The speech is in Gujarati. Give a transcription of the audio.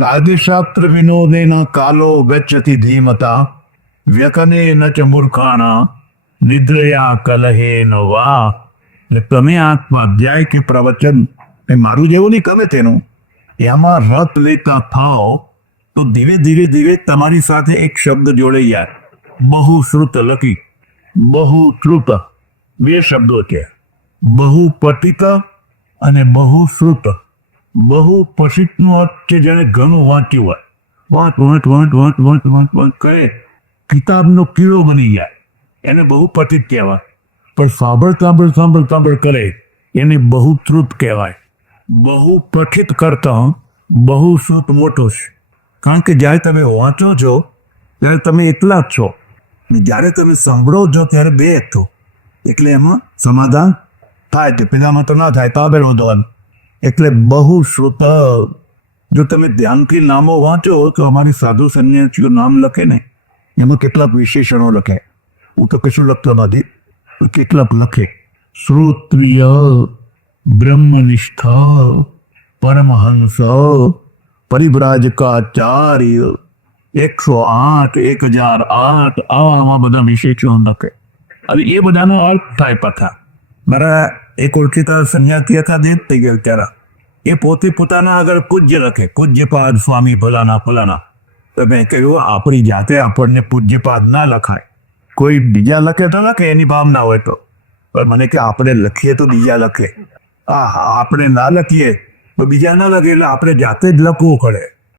કાવ્યશાસ્ત્ર વિનોદેન કાલો ગચ્છતિ ધીમતા વ્યકને ન ચ મૂર્ખાના નિદ્રયા કલહેન વા. એટલે તમે આ સ્વાધ્યાય કે પ્રવચન એ મારું જેવું નહીં ગમે તેનું એમાં રસ લેતા થાઓ તો ધીરે ધીરે ધીરે તમારી સાથે એક શબ્દ જોડે યાર. બહુશ્રુત લખી, બહુશ્રુત બે શબ્દો છે. બહુ પઠિત અને બહુશ્રુત. બહુ પઠિતનો અર્થ છે જેને ઘણું વાંચ્યું હોય. વાંચ વાંચ વાંચ વાંચ વાંચ વાંચ વાંચ કરે કિતાબનો કીડો બની જાય એને બહુ પઠિત કહેવાય. પણ સાંભળ કરે એને બહુશ્રુત કહેવાય. બહુ પઠિત કરતા બહુશ્રુત મોટો છે. કારણ કે જ્યારે તમે વાંચો છો ત્યારે તમે એકલા જ છો, જ્યારે તમે સાંભળો છો ત્યારે બે છો, એટલે એમાં સમાધાન થાય છે. પેલામાં તો ના થાય તો આગળ વધવાનું. એટલે બહુશ્રુત. જો તમે ધ્યાનથી નામો વાંચો તો અમારી સાધુ સંન્યાસીઓ નામ લખે ને એમાં કેટલાક વિશેષણો લખે. હું તો કશું લખતો નથી, કેટલાક લખે. શ્રોત્રિય, બ્રહ્મનિષ્ઠ, પરમહંસ, પરિવ્રાજકાચાર્ય, 108, 1008 આવા બધા વિશેષણો લખે. હવે એ બધાનો અર્થ થાય પાછા. મારા એક ઓળખીતા સંન્યાસી હતા દેવ થઈ ગયા ત્યારે એ પોતે પોતાના આગળ પૂજ્ય લખે, પૂજ્યપાદ સ્વામી ફલાના. તો મેં કહ્યું આપણી જાતે આપણને પૂજ્યપાદ ના લખાય. કોઈ બીજા લખે તો લખે એની ભાવના હોય તો, પણ મને કે આપણે લખીએ તો બીજા લખે. આપણે ના લખીએ તો બીજા ના લખે, એટલે આપણે જાતે જ લખવું પડે.